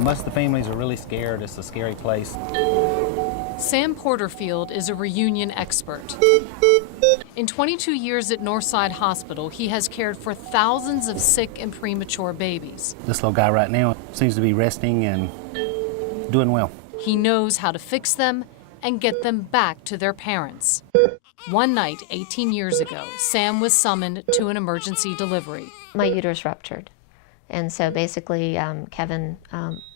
Most of the families are really scared. It's a scary place. Sam Porterfield is a reunion expert. In 22 years at Northside Hospital, he has cared for thousands of sick and premature babies. This little guy right now seems to be resting and doing well. He knows how to fix them and get them back to their parents. One night, 18 years ago, Sam was summoned to an emergency delivery. My uterus ruptured, and so basically Kevin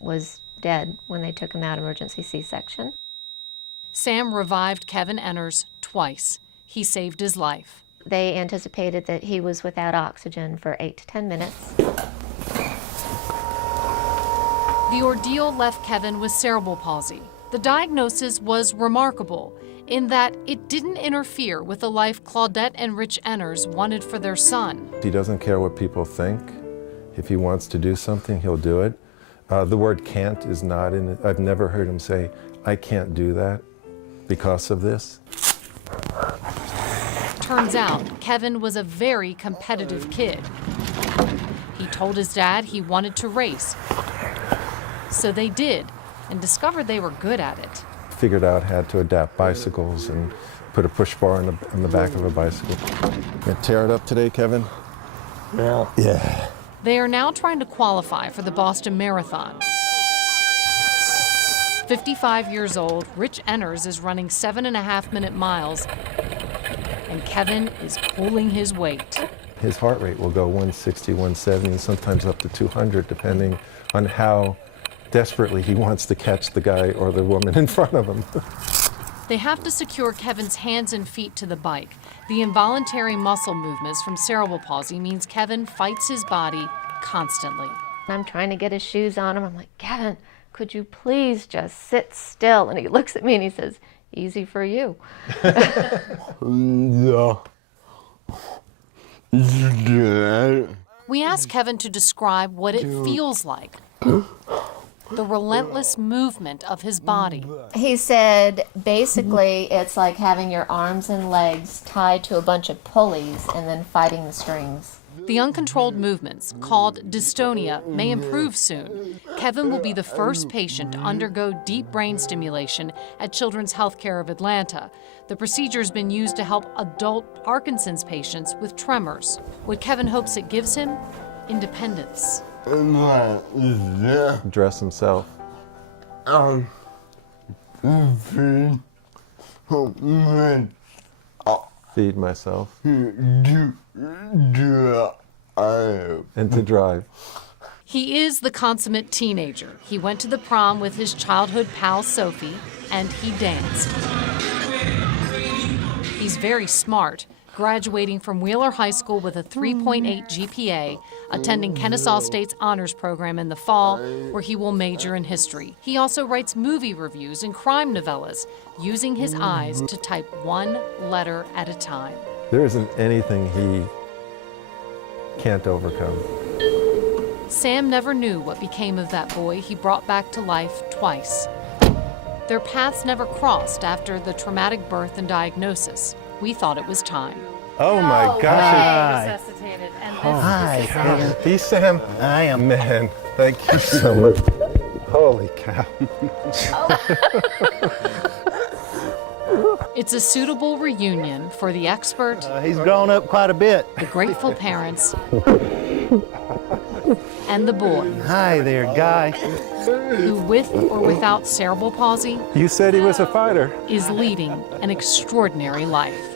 was dead when they took him out emergency C-section. Sam revived Kevin Enners twice. He saved his life. They anticipated that he was without oxygen for 8 to 10 minutes. The ordeal left Kevin with cerebral palsy. The diagnosis was remarkable in that it didn't interfere with the life Claudette and Rich Enners wanted for their son. He doesn't care what people think. If he wants to do something, he'll do it. The word can't is not in it. I've never heard him say, I can't do that because of this. Turns out, Kevin was a very competitive kid. He told his dad he wanted to race. So they did, and discovered they were good at it. Figured out how to adapt bicycles and put a push bar in the back of a bicycle. Gonna tear it up today, Kevin? Yeah. Yeah. They are now trying to qualify for the Boston Marathon. 55 years old, Rich Enners is running 7.5-minute miles, and Kevin is pulling his weight. His heart rate will go 160, 170, and sometimes up to 200, depending on how desperately he wants to catch the guy or the woman in front of him. They have to secure Kevin's hands and feet to the bike. The involuntary muscle movements from cerebral palsy means Kevin fights his body constantly. I'm trying to get his shoes on him. I'm like, Kevin, could you please just sit still? And he looks at me and he says, easy for you. We asked Kevin to describe what it feels like. The relentless movement of his body. He said, basically, it's like having your arms and legs tied to a bunch of pulleys and then fighting the strings. The uncontrolled movements, called dystonia, may improve soon. Kevin will be the first patient to undergo deep brain stimulation at Children's Healthcare of Atlanta. The procedure has been used to help adult Parkinson's patients with tremors. What Kevin hopes it gives him? Independence. Dress himself. Feed myself. And to drive. He is the consummate teenager. He went to the prom with his childhood pal Sophie, and he danced. He's very smart, graduating from Wheeler High School with a 3.8 GPA, attending Kennesaw State's honors program in the fall, where he will major in history. He also writes movie reviews and crime novellas, using his eyes to type one letter at a time. There isn't anything he can't overcome. Sam never knew what became of that boy he brought back to life twice. Their paths never crossed after the traumatic birth and diagnosis. We thought it was time. Oh my gosh. Resuscitated. And Hi. Hey, Sam. I am. Man, thank you so much. Holy cow. It's a suitable reunion for the expert, He's grown up quite a bit. the grateful parents, and the boy, Hi there, Guy. who with or without cerebral palsy You said he was a fighter. is leading an extraordinary life.